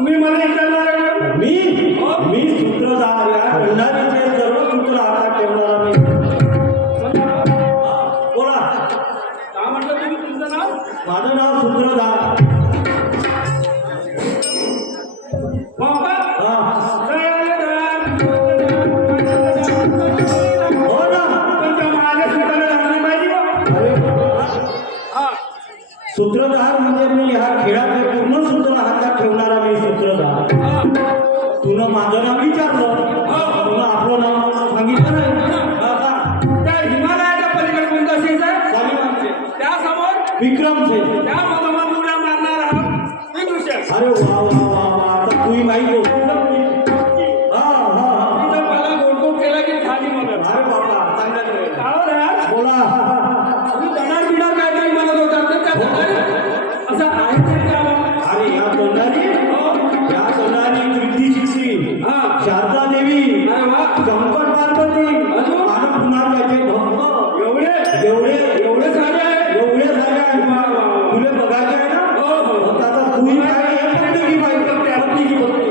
तुम्ही मला विचारणार आहे का? मी सूत्रधार या भंडारीचे सर्व सूत्र हातात ठेवणारा मी. बोला. काय म्हटलं तुम्ही तुमचं नाव? माझं नाव सूत्रधार. बाबा हा. हो ना. तुमच्या माझ्या सूत्राला लागली पाहिजे बा. अरे बाबा. हा सूत्रधार म्हणजे मी ह्या खेळाचे पूर्ण सूत्र हातात ठेवणारा मी सूत्रधार. हा तुला माझं नाव विचारलं, तुला आपलं नाव सांगितलं नाही. हा का? त्या हिमालयाच्या पलीकडे कोणतं शेत आहे? स्वाभिमानचे. त्यासमोर विक्रमचे. त्या मधोमध उड्या मारणार आहात मी दुसऱ्या अरे वा वा वा वा. आता तुही माहिती होती ना तुझी. हा हा हा. तिथं पहिला गोडगोड केला की खाली मदत. अरे बाबा चांगल्या करेल. काय राहत बोला. तुम्ही दणार बिणार काहीतरी म्हणत होता तर त्या दणारी असं आहे तरी का बा? अरे या तोंडाने हो. या तोंडाने कीर्ती शिकली. हा. शारदा देवी, अरे वा शंकर पार्वती, अजून? मानव कुमाराचे भक्त एवढे एवढे एवढे सारे आहे एवढे झाले आहेत. वा, वा, वा. तुला बघायचे आहे ना. हो हो आता तुही काय हे फक्त की बाई करते आपली की बघते.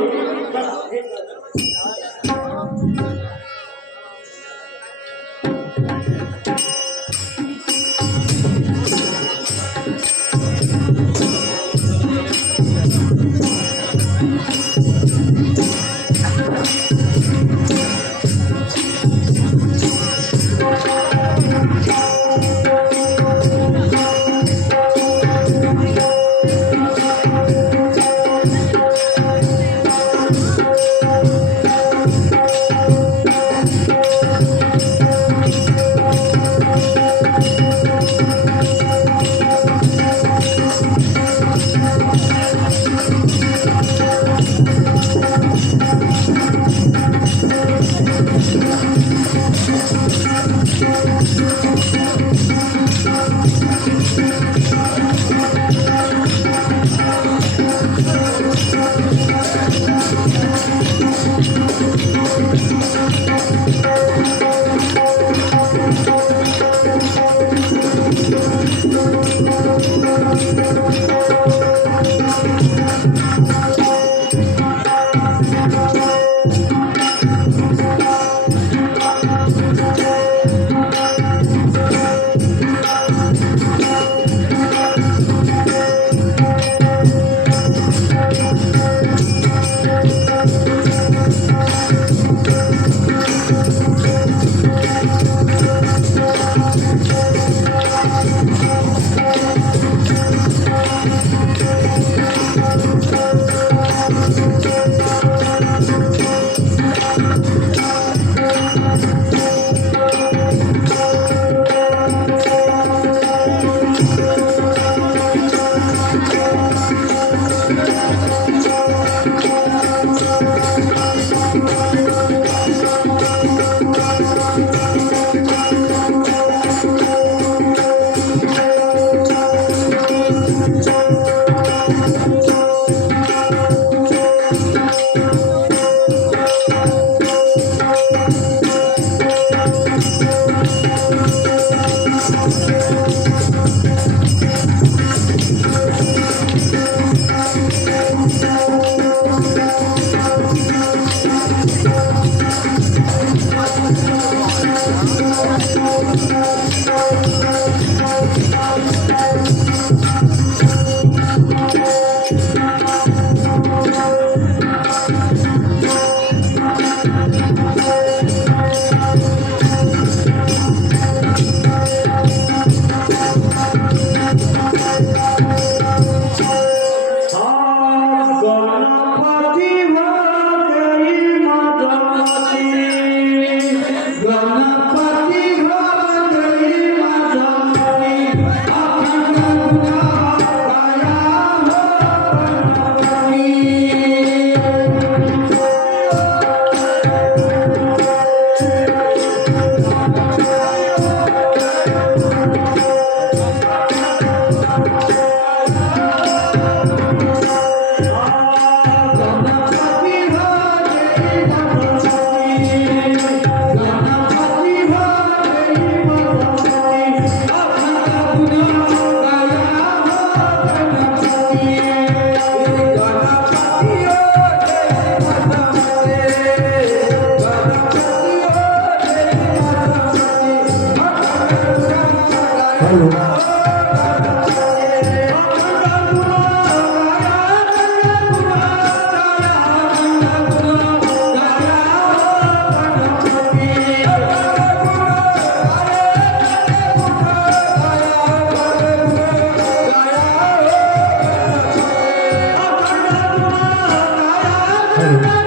Thank you.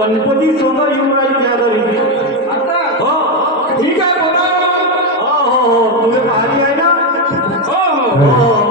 गणपती स्वतः येऊन राहिले त्या घरी. आता हो ठीक आहे बोला. हो तुला पाहिली आहे ना. हो हो हो.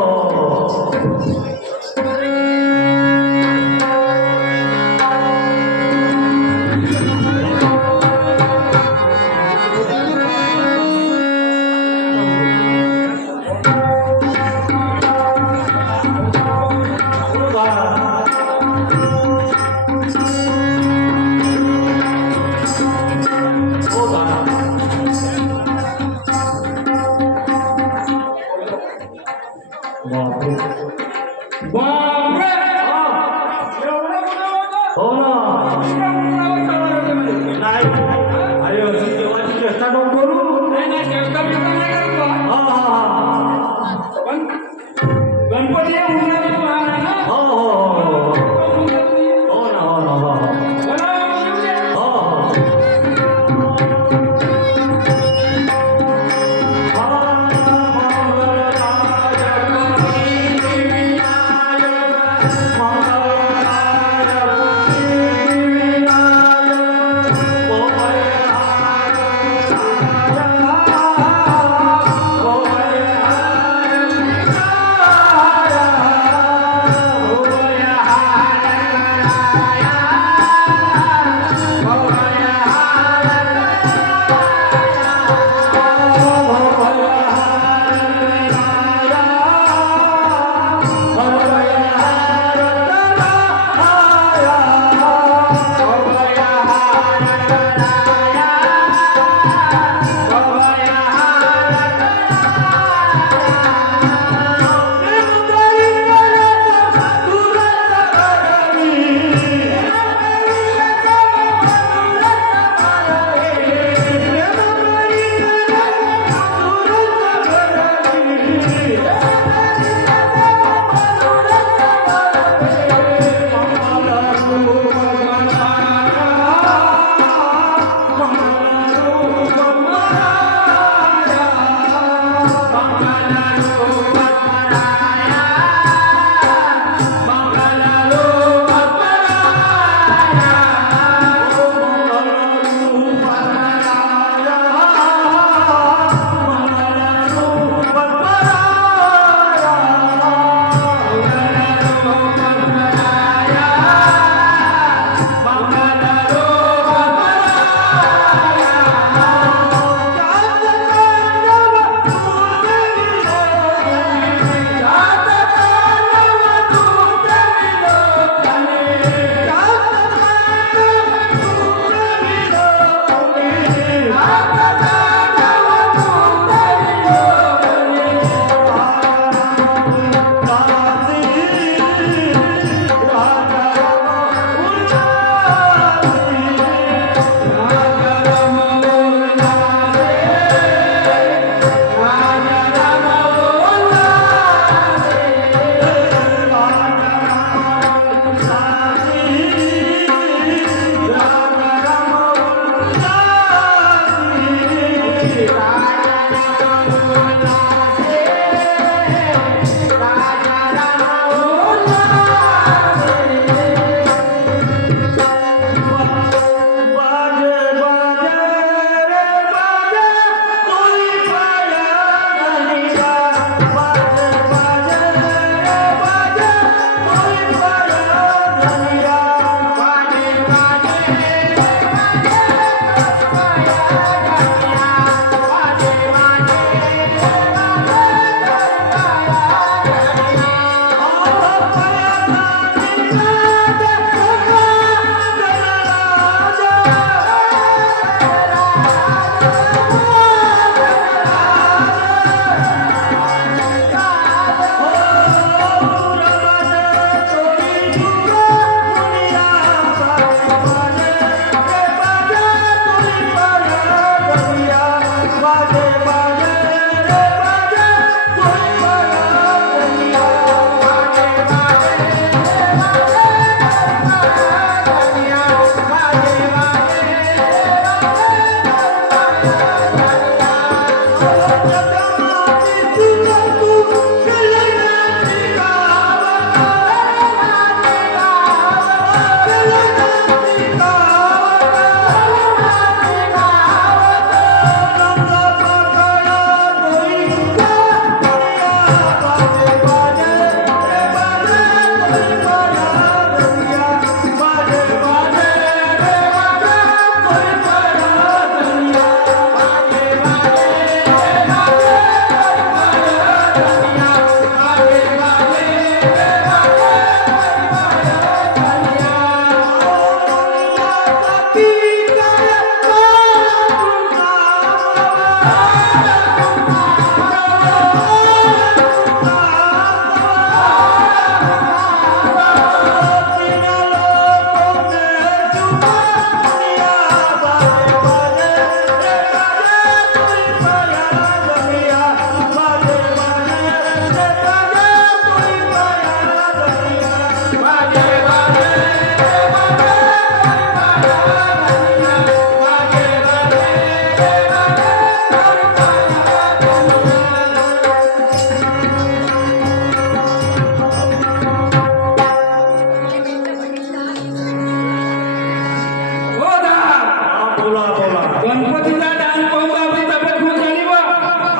गणपतीचा डान्स पाहून तर आपली तब्येत खूप झाली बा.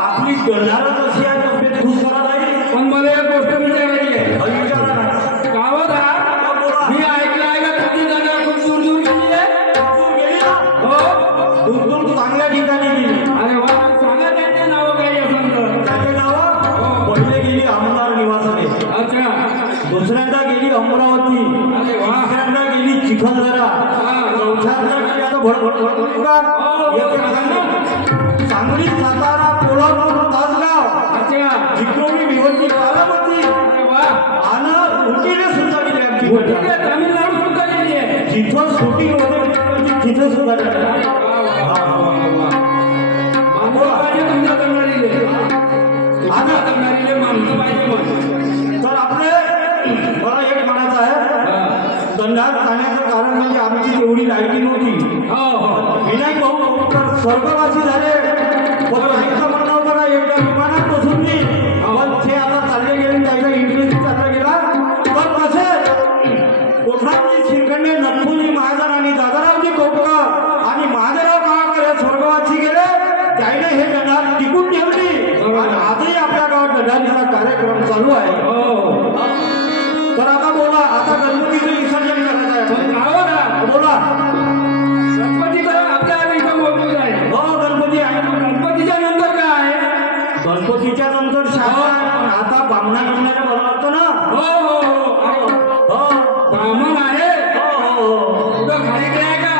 आपली गणारच अशी आहे, तब्येत खुश करा नाही. पण मला एक गोष्ट विचारायची आहे. विचारा ना. गावात हा मी ऐकलं आहे का तुझी जागा खूप दूर दूर गेली आहे. दूर गेली ना? हो. दूर दूर चांगल्या ठिकाणी गेली. अरे वा, सांगा त्यांचे नाव काही असेल तर. त्याचे नाव पहिले गेली अमरार निवासाने, अच्छा. दुसऱ्यांदा गेली अमरावती, अरे वा. तिसऱ्यांदा गेली चिखलदरा, चौथ्यांदा गेली आता भडभड सांगली, सातारा, कोल्हापूर, तासगाव, अच्छा. चिखलोली, भिवंडी, बारामती अरे वा. आणि उटीने सुद्धा गेली आमची मोठी गणना. काय तामिळनाडू सुद्धा गेली आहे. जिथं शूटिंग वगैरे तिथं सुद्धा गेली. माणसं पाहिजे तुमच्या तंगडीले. तुमच्या तंगडीले माणसं पाहिजे मग. तर आपले मला एक म्हणायचं आहे, दंडात जाण्याचं कारण म्हणजे आमची तेवढी लायकी नव्हती. हो. विनायक भाऊ तर स्वर्गवासी झाले, पण त्यांचं म्हणणं होतं का एकदा विमानात बसून मी, पण ते आता चालले गेले, त्याचा इंटरेस्ट चालला गेला. पण कसे कोठाजी शिरखंडे, नथुनी महाजन आणि दादारावजी कोपका आणि महादेवराव काळाकर हे स्वर्गवासी गेले, त्याने हे दंडात टिकून ठेवली आणि आजही आपल्या गावात दंडालीचा कार्यक्रम चालू आहे. हो. तर आता बोला, आता गणपतीचं विसर्जन करायचं आहे. पण गावात हा बोला. गणपतीचं आपल्या इथं मोठं आहे. हो, गणपती आहे. गणपतीच्या नंतर काय आहे? गणपतीच्या नंतर शासन, आता बामणा गमण्याला बोलावतो ना. हो हो हो आहे. हो ब्राह्मण आहे. हो हो कुठं खाली आहे का?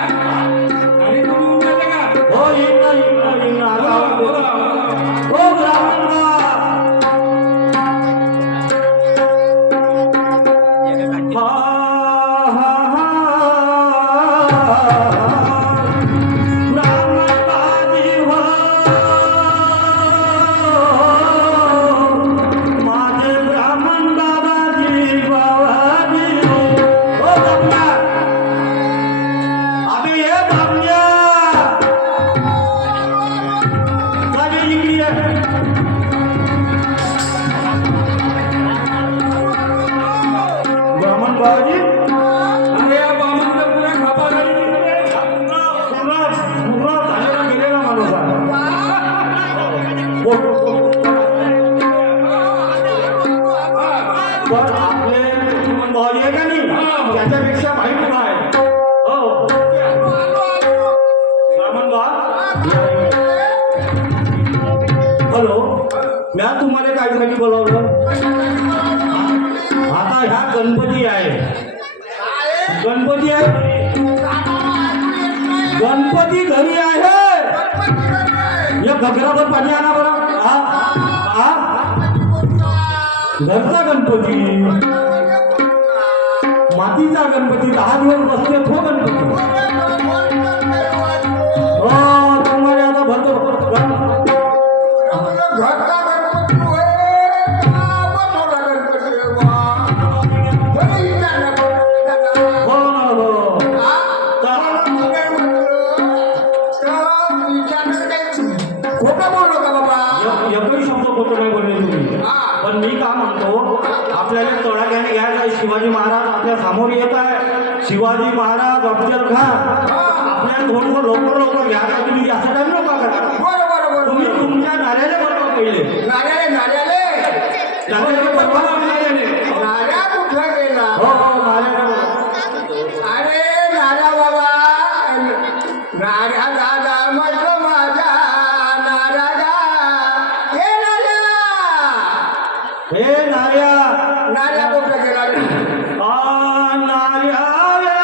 खाली तुम्ही उतरले का? हो, येईन ना, येईन ना, येईन ना. बोला, आता बोला, बोला. हो ब्राह्मण बा. हा, हा, हा. ब्राह्मण बाजी हो, माझे ब्राह्मण बाबाजी बाबाजी हो. हो बाबा, अबे ये बाबल्या, जागे इकडे ये. ब्राह्मण बाबाजी अरे या बामणचा पुरा खापा खाली निघतोय. पूर्ण झालेला गेलेला माणूस आहे. पण आपले बाबाजी आहे का नाही, त्याच्यापेक्षा वाईट आहे. हो ब्राह्मण बा. हॅलो, म्या तुम्हाला कायसाठी बोलावलं? आता ह्या गणपती आहे, गणपती आहे, गणपती घरी आहे. या घगरावर पाणी आणा बरं. हा हा, घरचा गणपती, मातीचा गणपती, 10 दिवस बसते तो गणपती. हो, तुम्हाला आता भरतो हो हो. एकही शब्द खोटं नाही बोलले तुम्ही. पण मी का म्हणतो, आपल्याला तळाग्याने घ्यायचा आहे. शिवाजी महाराज आपल्या समोर येत आहे. शिवाजी महाराज, अफजल खान, आपल्याला थोडंसं लवकर लवकर घ्यायला. तुम्ही जास्त टाइम नका करा. तुम्ही तुमच्या नाऱ्याला बनवा पहिले. नाऱ्याला बनवा. हो हो, नाऱ्याला बनवा. हे नाऱ्या, आ नाऱ्या रे,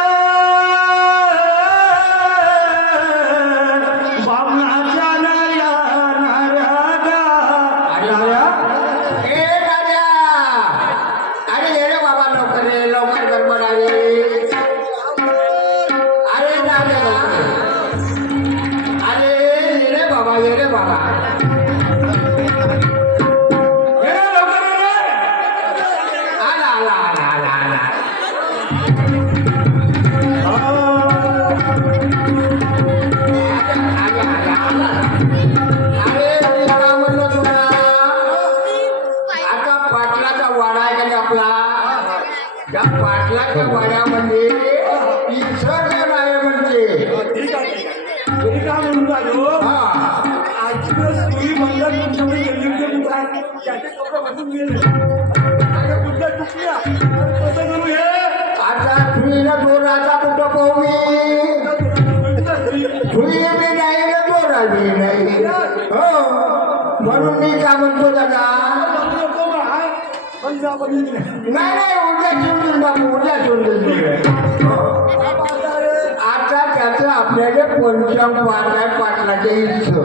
बामणाच्या नाऱ्या, नाऱ्या गा. नाऱ्या, ए, लवकर ये रे. त्या पाटलाच्या वाड्यामध्ये विसर्जन आहे म्हणजे ठीक आहे. तुम्ही काय म्हणता? आलो हा आजच तुम्ही म्हणलं तुमच्याकडे गल्लीचे कुठं आहे त्याचे कपडे बसून गेले माझ्या कुठल्या चुकल्या कसं करू हे आता तुला दोन आता कुठं पाहू तुझी बी नाही ना दोरा बी नाही हो म्हणून मी का म्हणतो दादा नाही नाही उद्या चिवडून बापू उद्या चिवडून आता त्याचं आपल्याला पंचांग पाटलाच्या इच्छा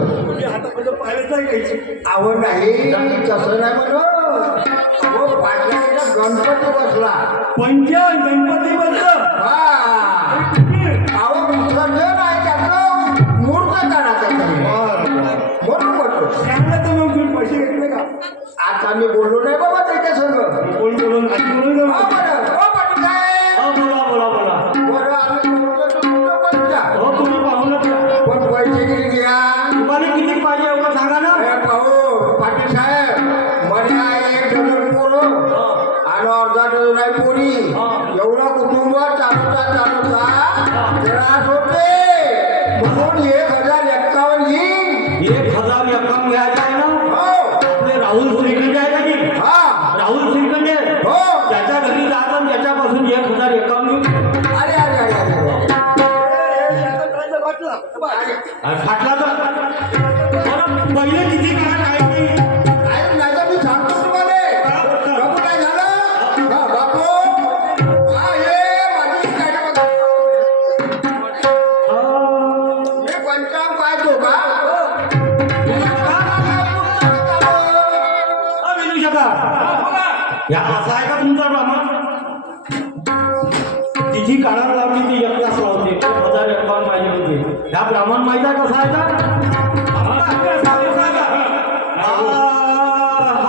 आवड नाही तसं नाही म्हणून पाटलाचा गणपती बसला गणपती बसलं हा अहो विसर्जन आहे त्याचं मूर्त काढायचं म्हणून बोलतो सांगा तर मग तुम्ही पैसे घेतले का आता मी बोललो नाही बाबा त्याच्या संग कोण बोलून आधी बोलून हो बरं हो पाटील साहेब बोला बोला बोला बरं आम्ही बोलतो तर तुमचं पण द्या. हो तुम्ही पाहून पण पैसे किती घ्या तुम्हाला किती पाहिजे एवढं सांगा ना हे पाहू पाटील साहेब मला एक डझन पोरं आणि अर्धा डझन आहे पोरी एवढं कुटुंब चालवता त्रास होते म्हणून 1051 येईल 1000 रक्कम घ्यायचा आहे ना हो आपले राहुल श्रीखंड आहे का की हा राहुल श्रीखंड हो त्याच्या घरी जातो आणि त्याच्यापासून 1000 रक्कम घेऊन अरे अरे अरे अरे फाटला तर बरं, पहिले किती काळ काय नाही अरे नाही मी सांगतो तुम्हाला बापू काय झालं हा बापू हा हे माझी गाडी बघा मी पंचांग पाहतो का विनू शका या असा आहे का तुमचा ब्राह्मण तिची काढायला लावली ती एक तास लावते 1000 रक्कम पाहिजे होते ह्या ब्राह्मण माहिती आहे कसा आहे आलो आलो आलो आलो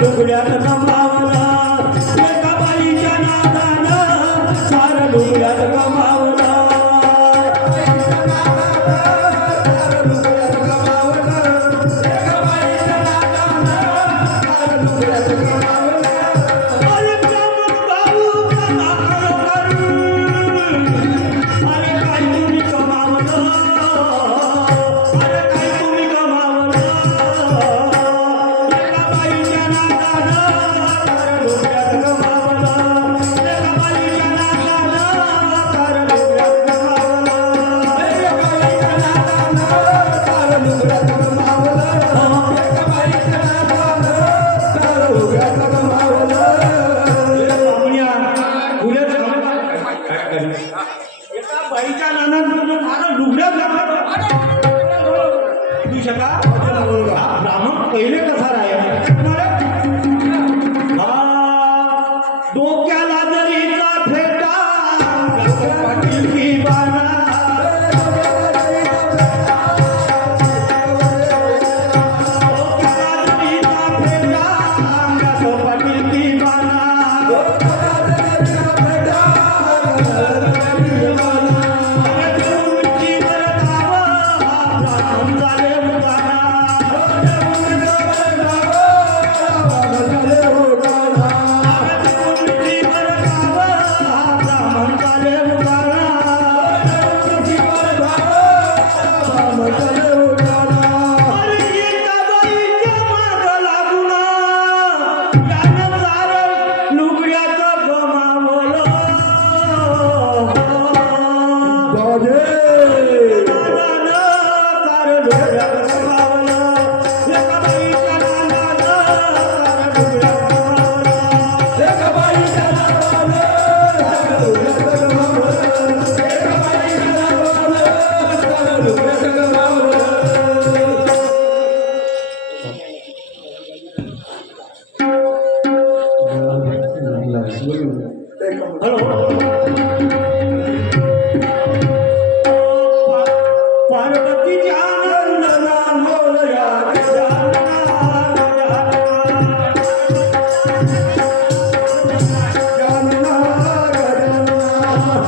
लुगड्यात कमावला एका बाईच्या नादानं सार लुगड्यात कमावला अरे ब्राह्मण भाऊ कला करू अरे काय तुम्ही कमावलं अरे काय तुम्ही कमावलं एका बाईच्या नादानं सार लुगड्यात कमावला एका बाईच्या नादानं सार लुगड्यात कमावला एका बाईच्या नादानं सार लुगड्यात कमावला एका बाईच्या नादानं सार लुगड्यात कमावला एका बाईच्या नादानं सार लुगड्यात तू शका ब्राह्मण पहिले कसा डोक्याला जरीचा फेटा पाटील की बाणा डोक्याला जरीचा फेटा पाटील की बाणा पार्वतीच्या नंदना मोरया गजानना, गजानना,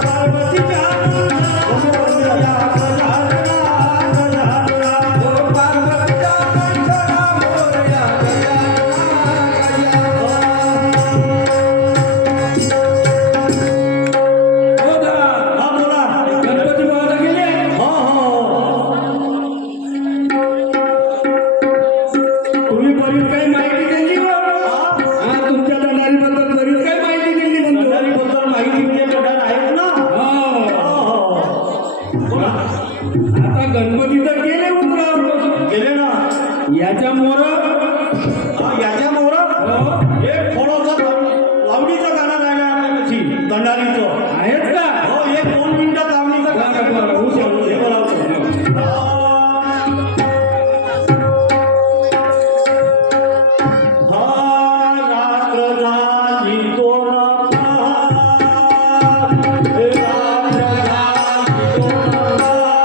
पार्वतीच्या नंदना मोरया गजानना, गजानना, पार्वतीच्या नंदना मोरया हो दादा, हा बोला. गणपती बाबाला गेले हो हो तुम्ही बरीच काही माहिती दिली हो. हा तुमच्या दंडारीबद्दल बरीच काही माहिती दिली म्हणतो बद्दल माहिती म्हणजे प्रकार आहेत ना. हो. हो बोला. आता गणपती तर गेले उतरावर गेले ना. याच्या मोर याच्या मोर एक थोडंसं लावणीचं गाणं राहिलं आपल्यापाशी दंडारीचं. आहेत का हो एक 2 मिनिटात लावणीचं गाणं बरं, होऊ शकतं. हे बोलावतो. हा रात्र झाली दोन पहार, रात्र झाली दोन पहार,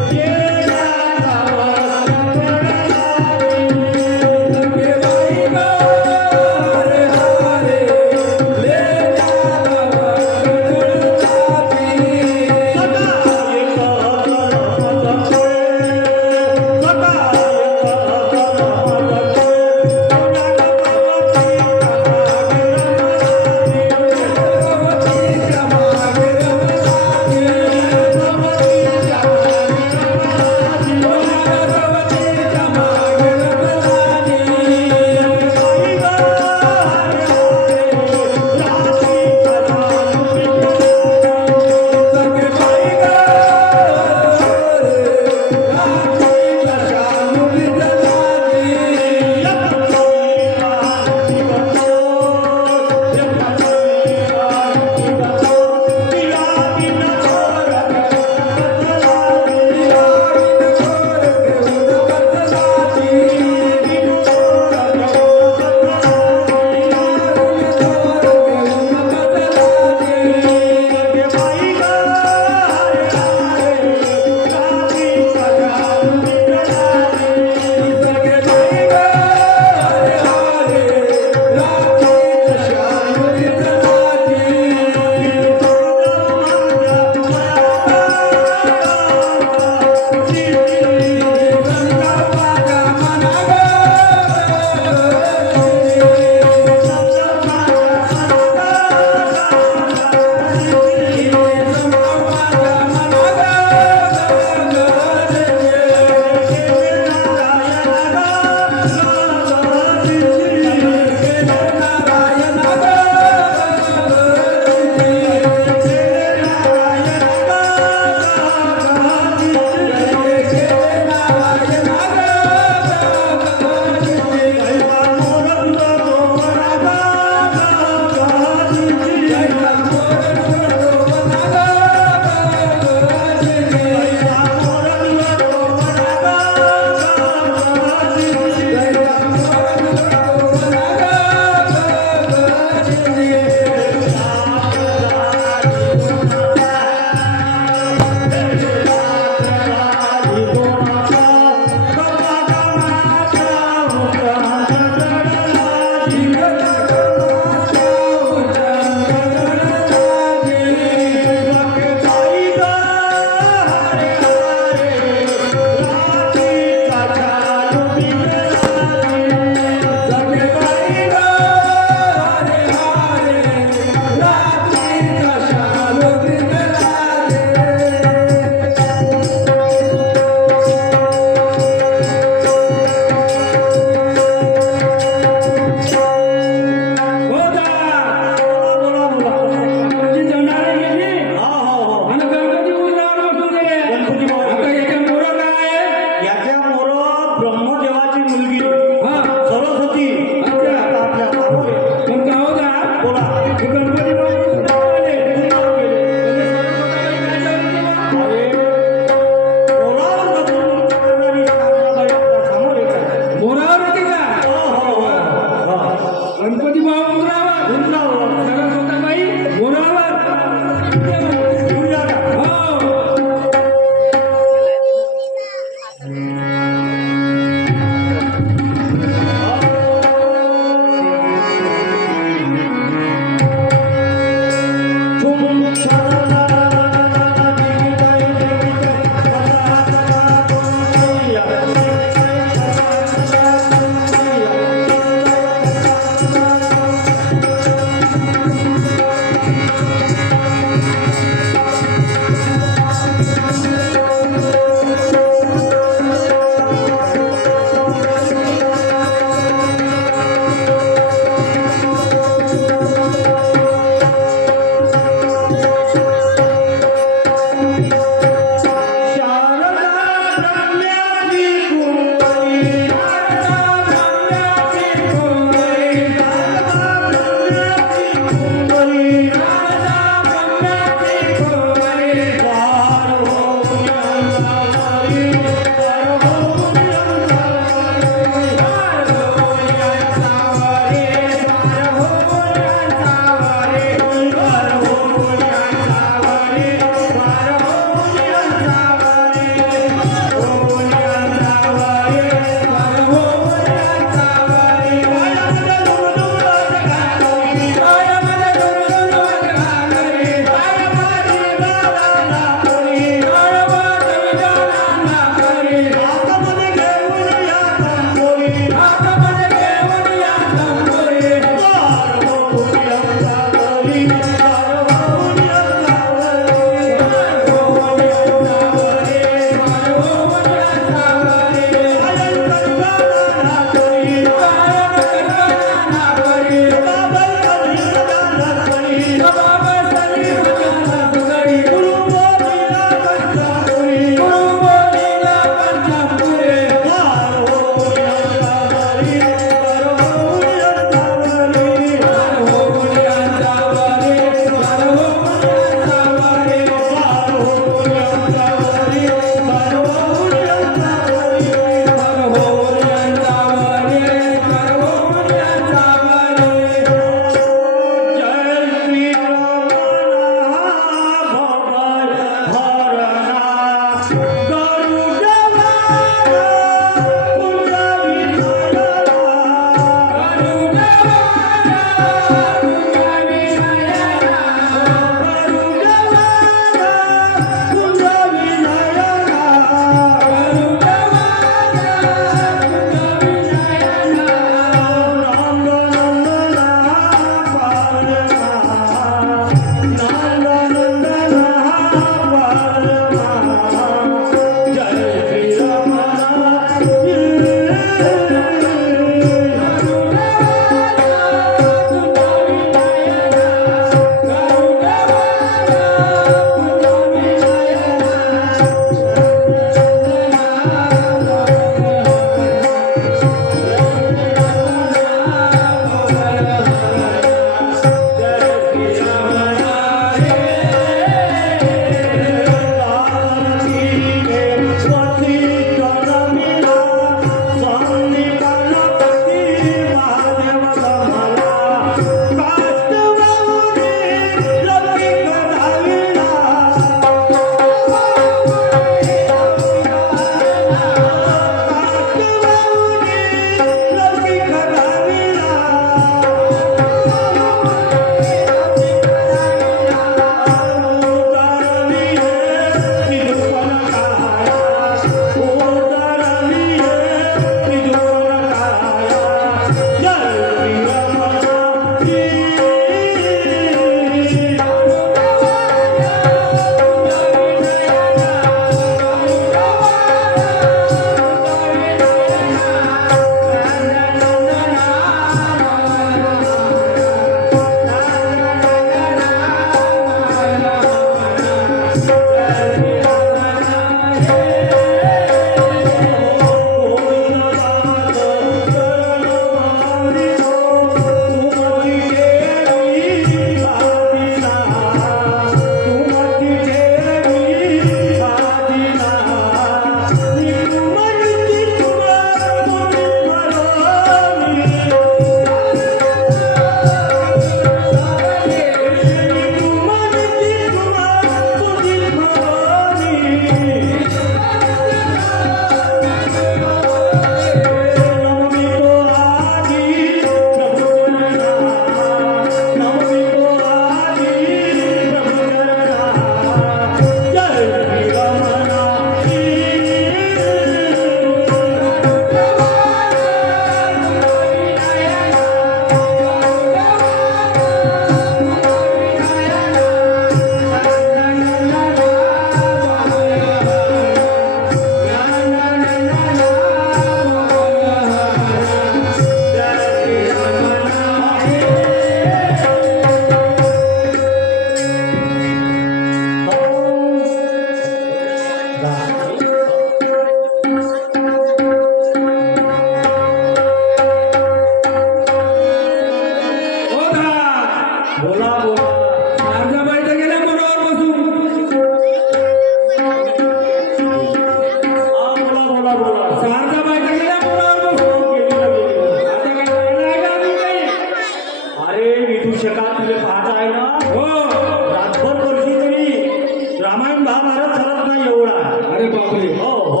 हो हो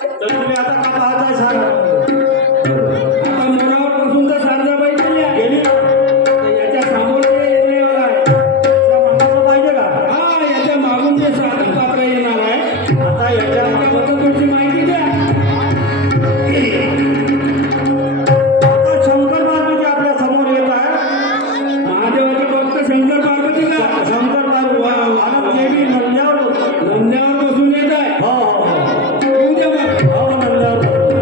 तर तुम्ही आता का पाहताय सांगा आता मोरावर बसून तर शारदाबाई गेल्या. गेली ना? तर याच्या समोर जे येण्यावाला आहे, त्या माणसाला पाहिजे का हा याच्या मागून जे साधक पात्र येणार आहे आता याच्या त्याबद्दल थोडीशी माहिती द्या. आता शंकर पार्वती आपल्या समोर येत आहे महादेवाचे भक्त शंकर पार्वती का शंकर पार्वती आणि देवी नंद्यावर नंद्यावर बसून येत आहे. हो हो हो येऊ द्या मग. हो नंद्यावर भगवान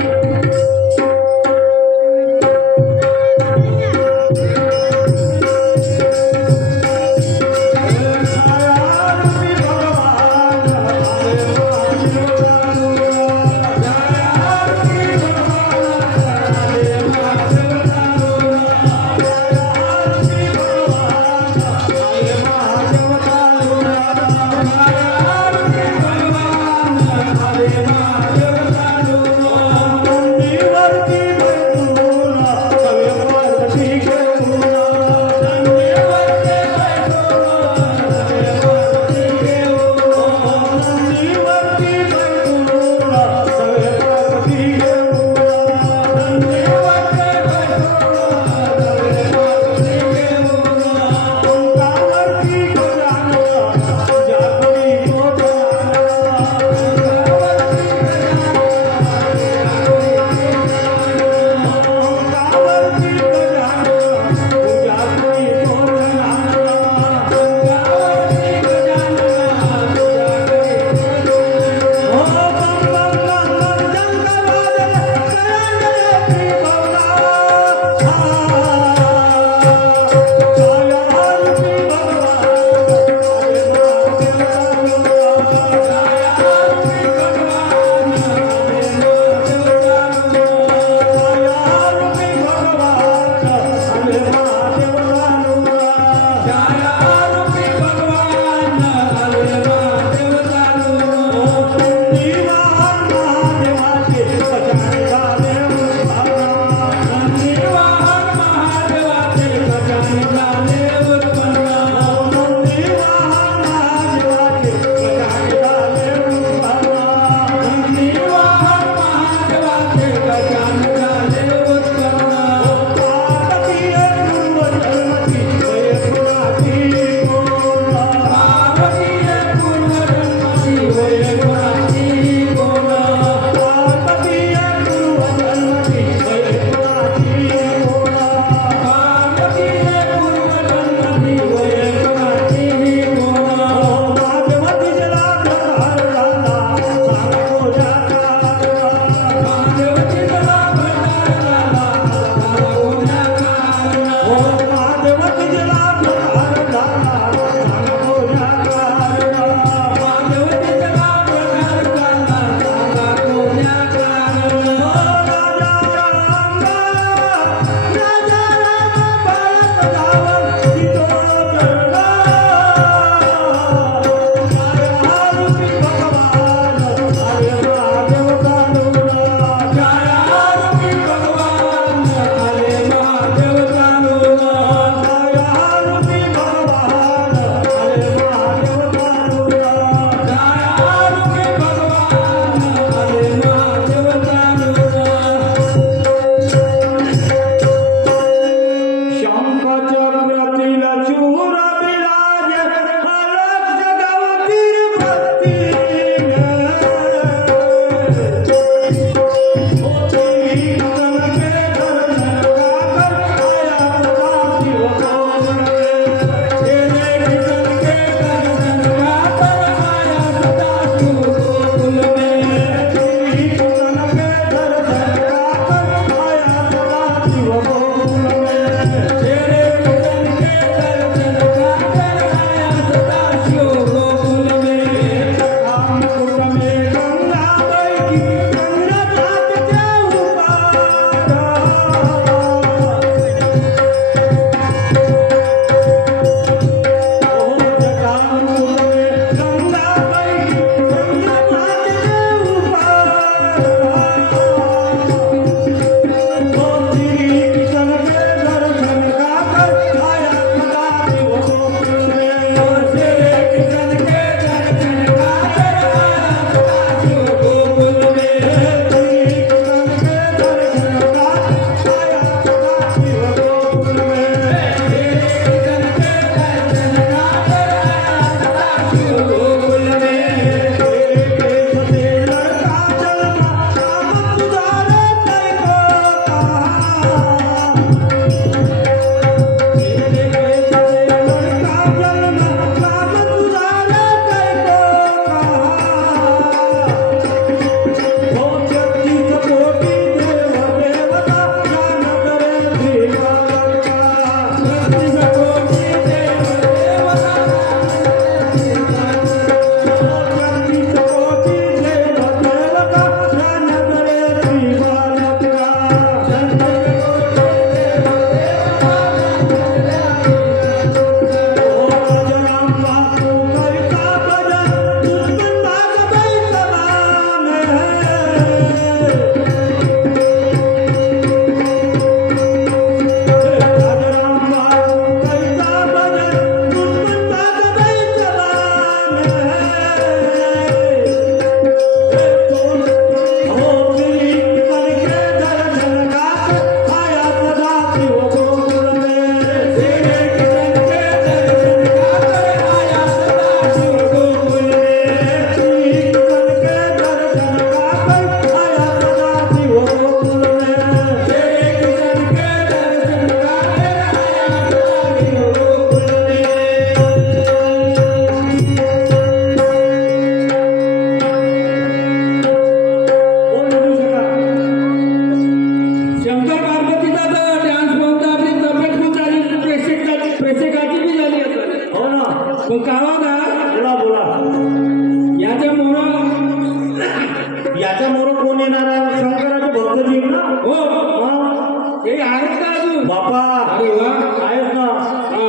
याच्यामुळे कोण येणार आहे? शंकराचे भक्त जी ना हो मग हे आहेत का अजून बापा अरे वा आहेत ना हा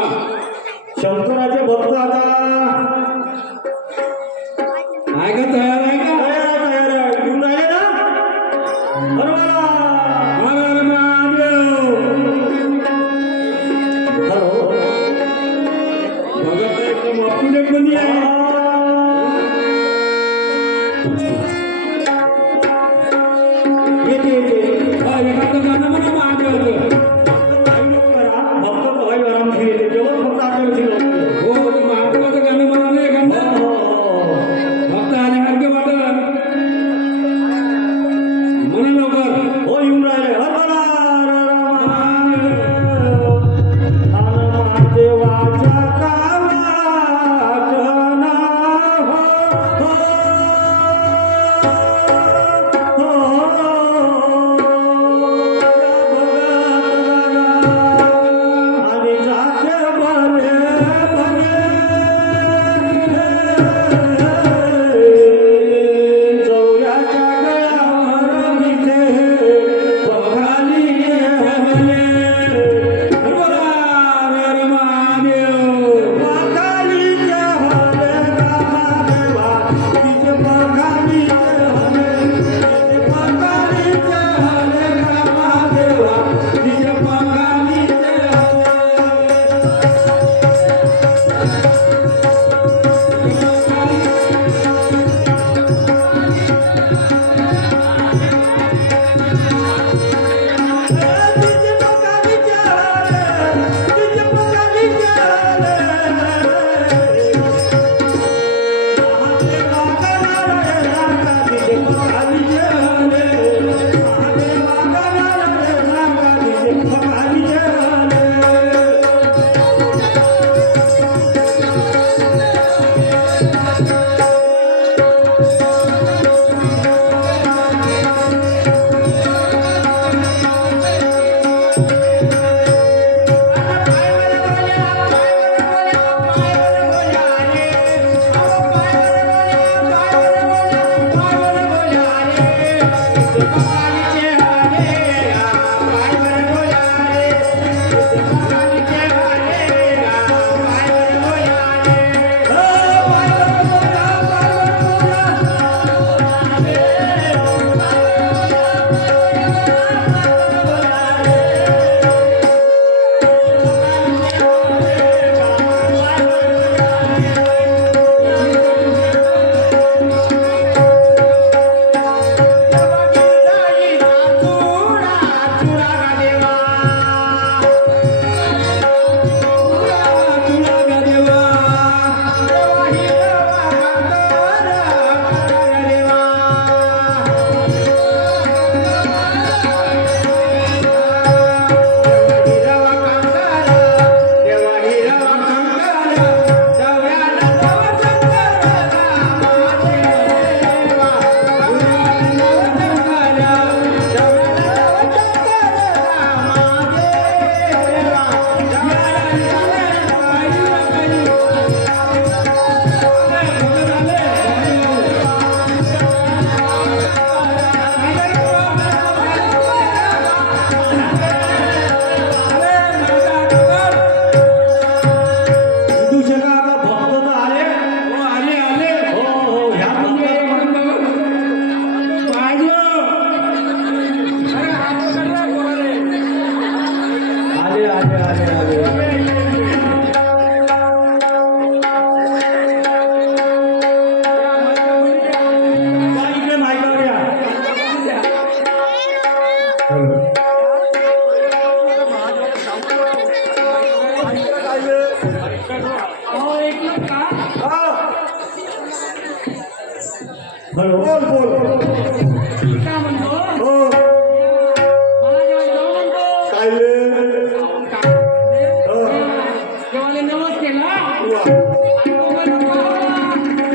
शंकराचे भक्त आता आहे का तयार आहे का तयार आहे घेऊन आले ना बरोबर हर हर महादेव हॅलो भगत एकदम अपुलेट बनी आहे येते येते हा एखादं गाणं म्हणा महादेवाचं काही लोक करा भक्त काही आरामशीर येते जेवण फक्त आपल्याला शिकवतो हो ते महादेवाचं गाणं म्हणाले एखादं फक्त आल्यासारखे वाटत म्हणा लवकर हो येऊन राहिले महादेवाच्या कामात ना आणि जाते बरे चौऱ्याच्या गळ्यावर मिठे बघाली हर महादेव बघालीच्या हरे रामादेवा तिचे बघालीचे हरे तिचे बघालीचे हरे रामादेवा तिचे बघालीचे तिचे बघालीचे हरे तिचे बघालीचे हॅलो बोल बोल काय म्हणतो हो मला जेव्हा जाऊ म्हणतो काय देवाला नवस केला वा आणि मोबाईल पाहला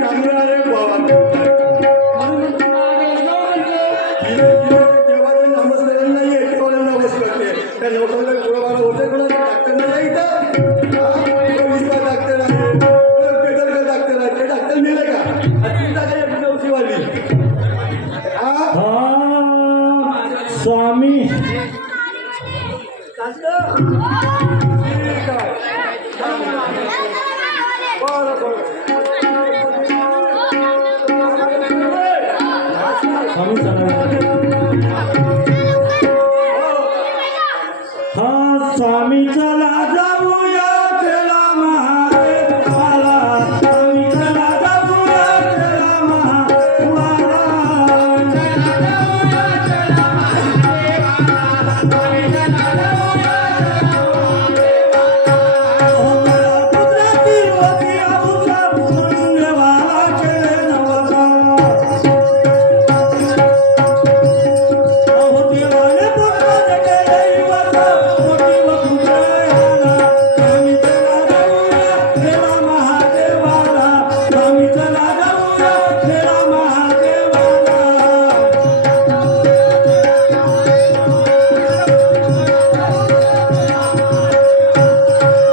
चांगलं रे बाबा म्हणून म्हणतो महादेवाला जाऊ म्हणतो देवाला नमस्कार नाही आहे देवाला नमस्कार करते त्या लोकांना गोळाबारा होते कोणाला डॉक्टर नाही इथं विश्वास डॉक्टर आहे पेटर डॉक्टर आहे ते डॉक्टर मिळेल का तुम्ही टाकाय नवशीवाली हा स्वामी हा स्वामी चला जाऊया चला महादेवाला स्वामी चला जाऊया चला महादेवाला पुत्राची होती आऊचा देवाला केले नवसा अहो देवाने पुत्राने केले वसा मोठी वसुदेवाला स्वामी चला जाऊया चला महादेवाला स्वामी चला जाऊया चला महादेवाला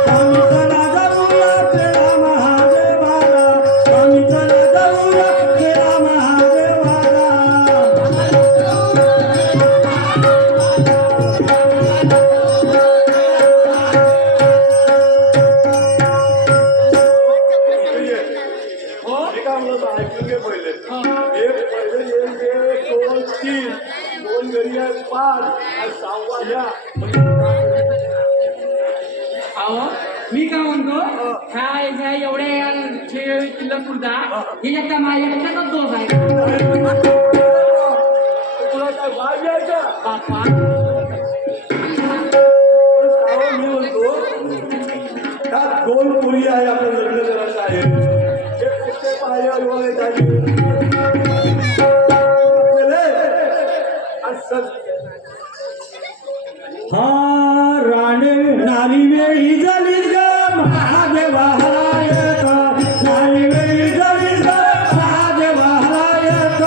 स्वामी चला जाऊया चला महादेवाला स्वामी चला जाऊया चला महादेवाला हे काय म्हणलं होतं, ऐकून घे पहिले. एक पहिले एक, दोन, तीन, दोन घरी आहे, पाच आणि सहावा ह्या. अहो मी काय म्हणतो काय ह्या एवढ्या किल्लत पुरता हे एकटा माझ्या एकट्याचाच दोष आहे तुला काय वाज आहे का? बाप्पा अहो, मी म्हणतो ह्या दोन मुली आहे आपल्या लग्न करायचं आहे हे कुठे पाहायला वगैरे हा राणे नारी वेळी झाली ग महादेवाला येत नारी वेळी झाली ग महादेवाला येत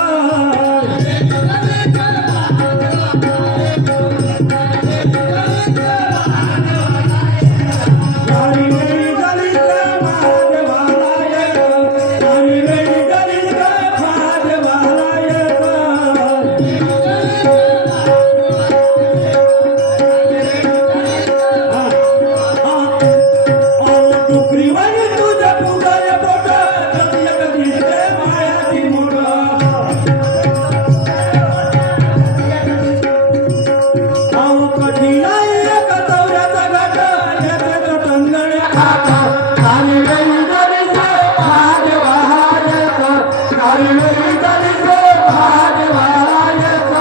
नारी वेळी झाली ग महादेवाला येत नारी वेळी झाली ग महादेवाला येत डुकरीवाणी तुझ्या पुढे बोट कधी मायाची मोड कधी एक चौऱ्याचा गट येते तंगड आणि वेळी झाली महादेवा येत आणि वेळी झाली महादेवा येत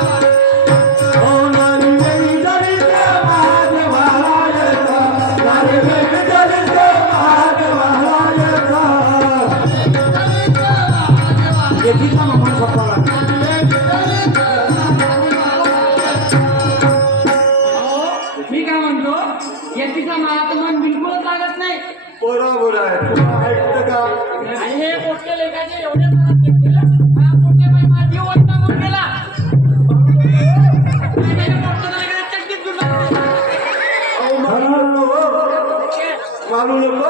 ओ नारी वेळी झाली महादेवाला येत नारी वेळी झाली महादेवाला येत एकीचा मामा स्वतःला अहो मी काय म्हणतो याचीचा मला तर मन बिलकुलच लागत नाही बरोबर आहे तुला ऐकतं का? आणि हे मोठे लेखाचे एवढे त्रास घेतलेले. हा मोठे बाई माझी ओढणा म्हणून गेला आणि हे मोठं लेकरं चटकीत दुडलं. अहो, मारू नको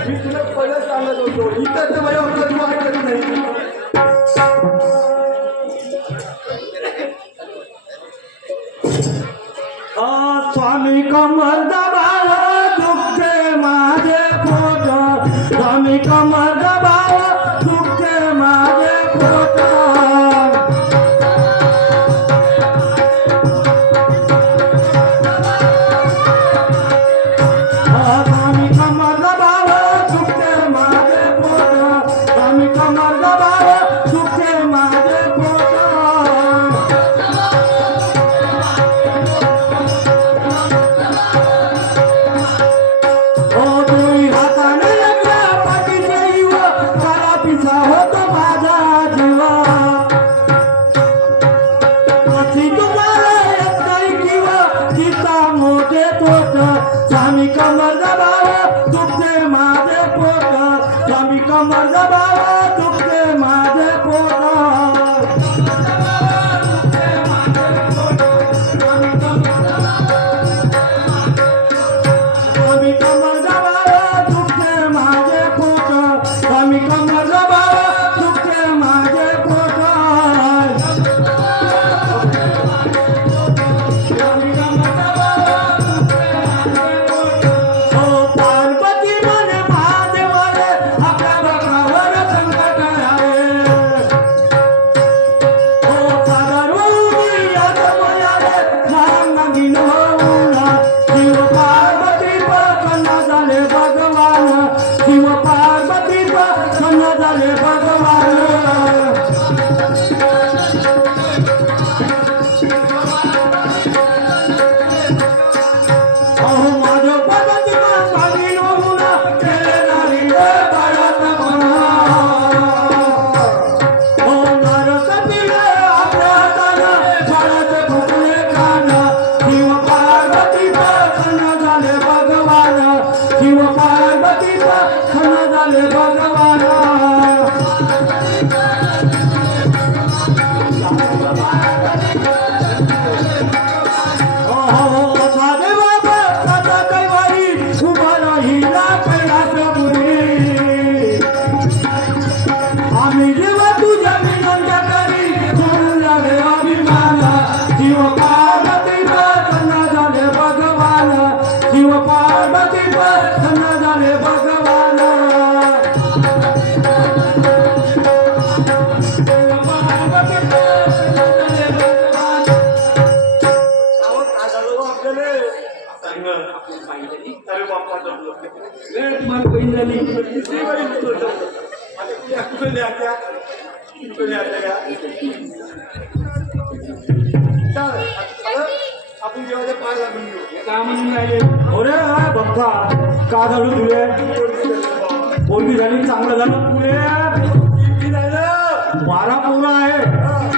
मी तुला पहिलं सांगत होतो इथं तर माझ्या होतं तू ऐकत नाही स्वामी कमर दबाव दुखते माझे पोट स्वामी कमर दबाव दुखते माझे पोट स्वामी कमर दबाव दुखते माझे पोट स्वामी कमर दबाव दुखते माझे पोट ओ तुई हाताने लागला पाठीचा जीव काला पिसा होतो माझा जीव अशी तुम्हाला येत नाही किंवा तिचा मोठे पोट स्वामी कमर दबाव दुखते माझे पोट स्वामी कमर दबाव दुखते माझे पोट स्वामी कमर दबाव दुखते माझे पोट स्वामी कमर दबाव दुखते माझे पोट स्वामी कमर दबाव दुखते माझे पोट ओ पार्वती सण झाले भगवान साधे बाबा आता कैवारी उभा राहिला कैलासपुरी आम्ही जेव्हा तुझ्या विनंत्या करी सोडून जावे अभिमान शिव पार्वती प्रसन्न झाले भगवान शिव पार्वती प्रसन्न झाले भगवान शिव पार्वती प्रसन्न झाले भगवान अहो, काय झालं हो आपल्याला सांग ना. अरे बाप्पा जमलं. वेळ तुम्हाला बहीण झाली किती बाई तुझं जमलं. आता त्या कुठे न्यायच्या? कुठे न्यायच्या का? चल, आता आपण देवाच्या पाय लागून घेऊ. का म्हणून राहिले अरे बघा का झालं तुले पोरगी झाली चांगलं झालं तुले किती नाही ना. 12 पोरं आहे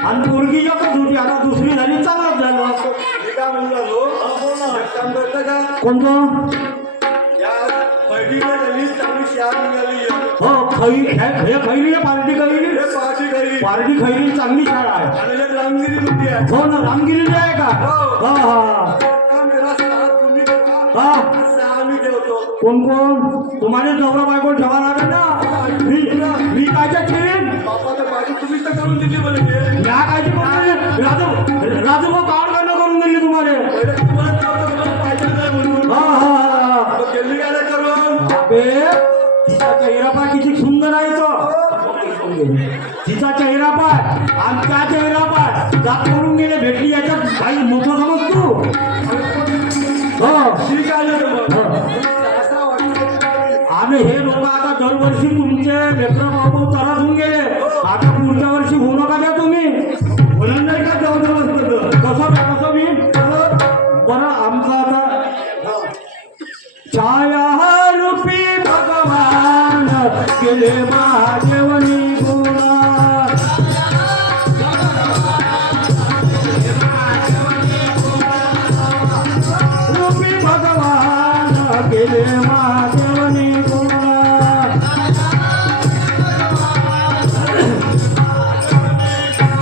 आणि पोरगी एकच होती आता दुसरी झाली चांगलंच झालं मी काय म्हणून राहिलो? एक काम करतं का? कोणतं या बैठीला झाली चांगली शहर निघाली आहे. हो हे खैरी आहे पार्टी खैरी हे पार्टी घरी पार्टी खैरी चांगली शाळा आहे आणि एक रामगिरी मुलगी आहे. हो ना रामगिरी आहे का हा हा काम करा, सहा तुम्ही ठेवा. हा सहा मी ठेवतो. कोण कोण तुम्हाला नवरा बायको ठेवा लागेल ना मी कायच्या ठेवीन बाप्पा तर पार्टी तुम्हीच तर करून दिली मला ते. या कायची करून राजू भाऊ काढ करून दिली तुम्हाला पहिले तुम्हाला ठेवतो, तुम्हाला पाहिजे नाही म्हणून. हा हा मग गेली काय नाही करून. तिचा चेहरा पाय किती सुंदर आहे तो तिचा चेहरा पाय आणि त्या चेहरा पाय जात करून गेले भेटली याच्यात काही मोठं समज तू हो ठीक आहे ना मग. हो. असं वाटतं. आणि हे लोक आता दरवर्षी तुमचे लेकर बाबू त्रास होऊन गेले आता पुढच्या वर्षी होऊ नका द्या तुम्ही होणार नाही का जबरदस्त? कसं मी बरं आमचं आता छाया रूपी भगवान गेले महा